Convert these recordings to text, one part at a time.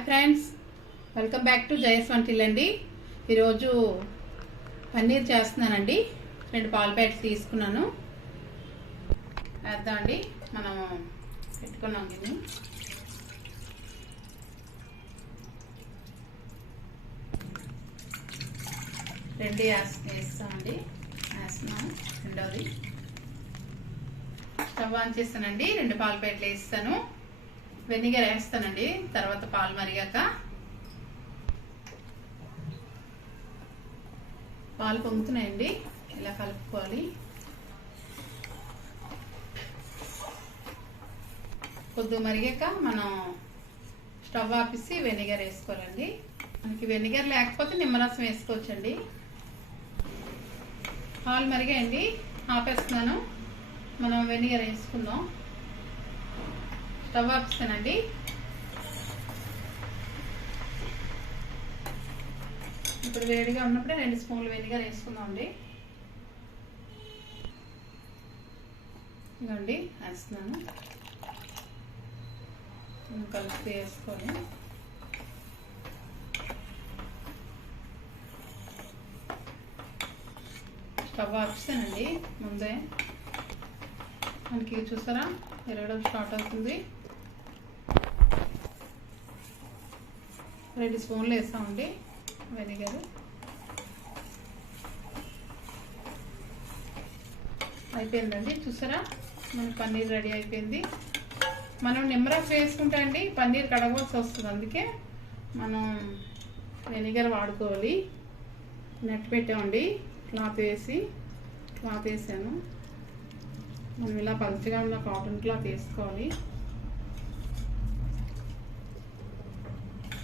Hi friends, welcome back to Jaya svantaillu అండి. ఈరోజు పన్నీర్ చేస్తున్నానండి. 2 పాల ప్యాకెట్స్ తీసుకున్నాను. వేద్దామండి. మనం పెట్టుకున్నాం దీన్ని. రెండు వేస్తామండి. వేస్తున్నాను. రెండవది స్టవ్ ఆన్ చేస్తానండి. 2 పాల ప్యాకెట్లు వేస్తాను. వెనిగర్ వేస్తానండి. తర్వాత పాలు మరిగాక పాలు పొంగుతున్నాయండి. ఇలా కలుపుకోవాలి. కొద్దిగా మరిగాక మనం స్టవ్ ఆపేసి వెనిగర్ వేసుకోవాలండి. మనకి వెనిగర్ లేకపోతే నిమ్మరసం వేసుకోవచ్చండి. పాలు మరిగాయండి, ఆపేస్తున్నాను. మనం వెనిగర్ వేసుకుందాం. స్టవ్ ఆపిస్తానండి. ఇప్పుడు వేడిగా ఉన్నప్పుడే 2 స్పూన్లు వెనిగర్ వేసుకుందాం అండి. ఇదిగోండి వేస్తున్నాను. కలిపి వేసుకోవాలి. స్టవ్ ఆపిస్తానండి. ముందే మనకి చూసారా ఎరగడం స్టార్ట్ అవుతుంది. 2 స్పూన్లు వేస్తామండి వెనిగర్. అయిపోయిందండి. చూసారా మన పన్నీర్ రెడీ అయిపోయింది. మనం నిమ్మరసం వేసుకుంటే అండి పన్నీర్ కడగవలసి వస్తుంది. అందుకే మనం వెనిగర్ వాడుకోవాలి. నెట్ పెట్టామండి. క్లాత్ వేసాను. మనం ఇలా పలుచగా ఉన్న కాటన్ క్లాత్ వేసుకోవాలి.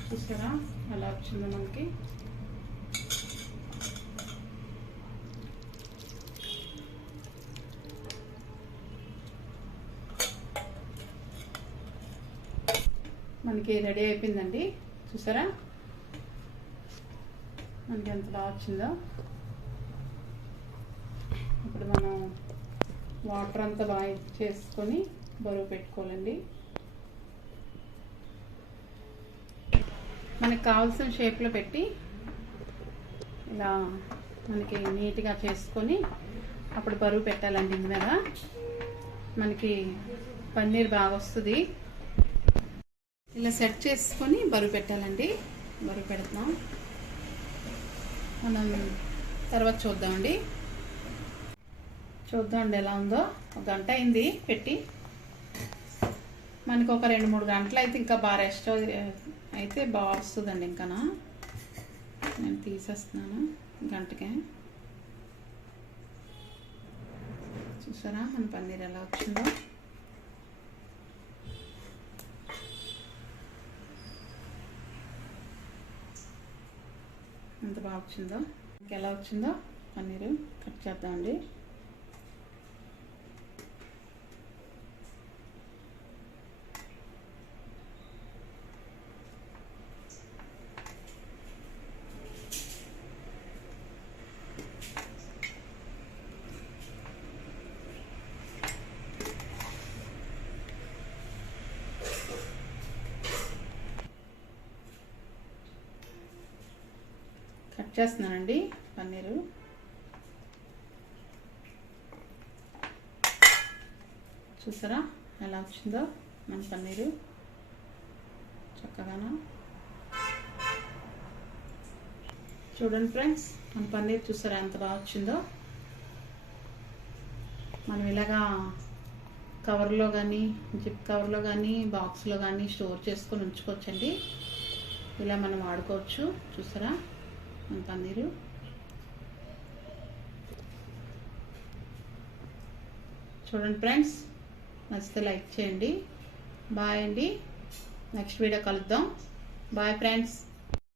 చూసారా అలా వచ్చిందో మనకి. మనకి రెడీ అయిపోయిందండి. చూసారా మనకి ఎంత బాగా వచ్చిందో. ఇప్పుడు మనం వాటర్ అంతా బాగా చేసుకొని బరువు పెట్టుకోవాలండి. మనకి కావాల్సిన షేప్లో పెట్టి ఇలా మనకి నీట్గా చేసుకొని అప్పుడు బరువు పెట్టాలండి. ఇంటి మీద మనకి పన్నీర్ బాగా వస్తుంది. ఇలా సెట్ చేసుకొని బరువు పెట్టాలండి. బరువు పెడతాం. మనం తర్వాత చూద్దామండి. చూద్దామండి ఎలా ఉందో. 1 గంట అయింది పెట్టి. మనకి ఒక 2-3 గంటలు అయితే ఇంకా బాగా రెస్ట్ అయితే బాగా వస్తుందండి. ఇంకా నేను తీసేస్తున్నాను గంటకే. చూసారా మన పన్నీర్ ఎలా వచ్చిందో. ఎంత బాగా వచ్చిందో. ఎలా వచ్చిందో పన్నీరు కట్ చేద్దామండి. కట్ చేస్తున్నానండి పన్నీరు. చూసారా ఎలా వచ్చిందో మన పన్నీరు చక్కగాను. చూడండి ఫ్రెండ్స్, మన పన్నీర్ చూసారా ఎంత బాగా వచ్చిందో. మనం ఇలాగా కవర్లో కానీ జిప్ కవర్లో కానీ బాక్స్లో కానీ స్టోర్ చేసుకొని ఉంచుకోవచ్చండి. ఇలా మనం వాడుకోవచ్చు. చూసారా మన పన్నీరు. చూడండి ఫ్రెండ్స్, నచ్చితే లైక్ చేయండి. బాయ్ అండి. నెక్స్ట్ వీడియో కలుద్దాం. Bye friends.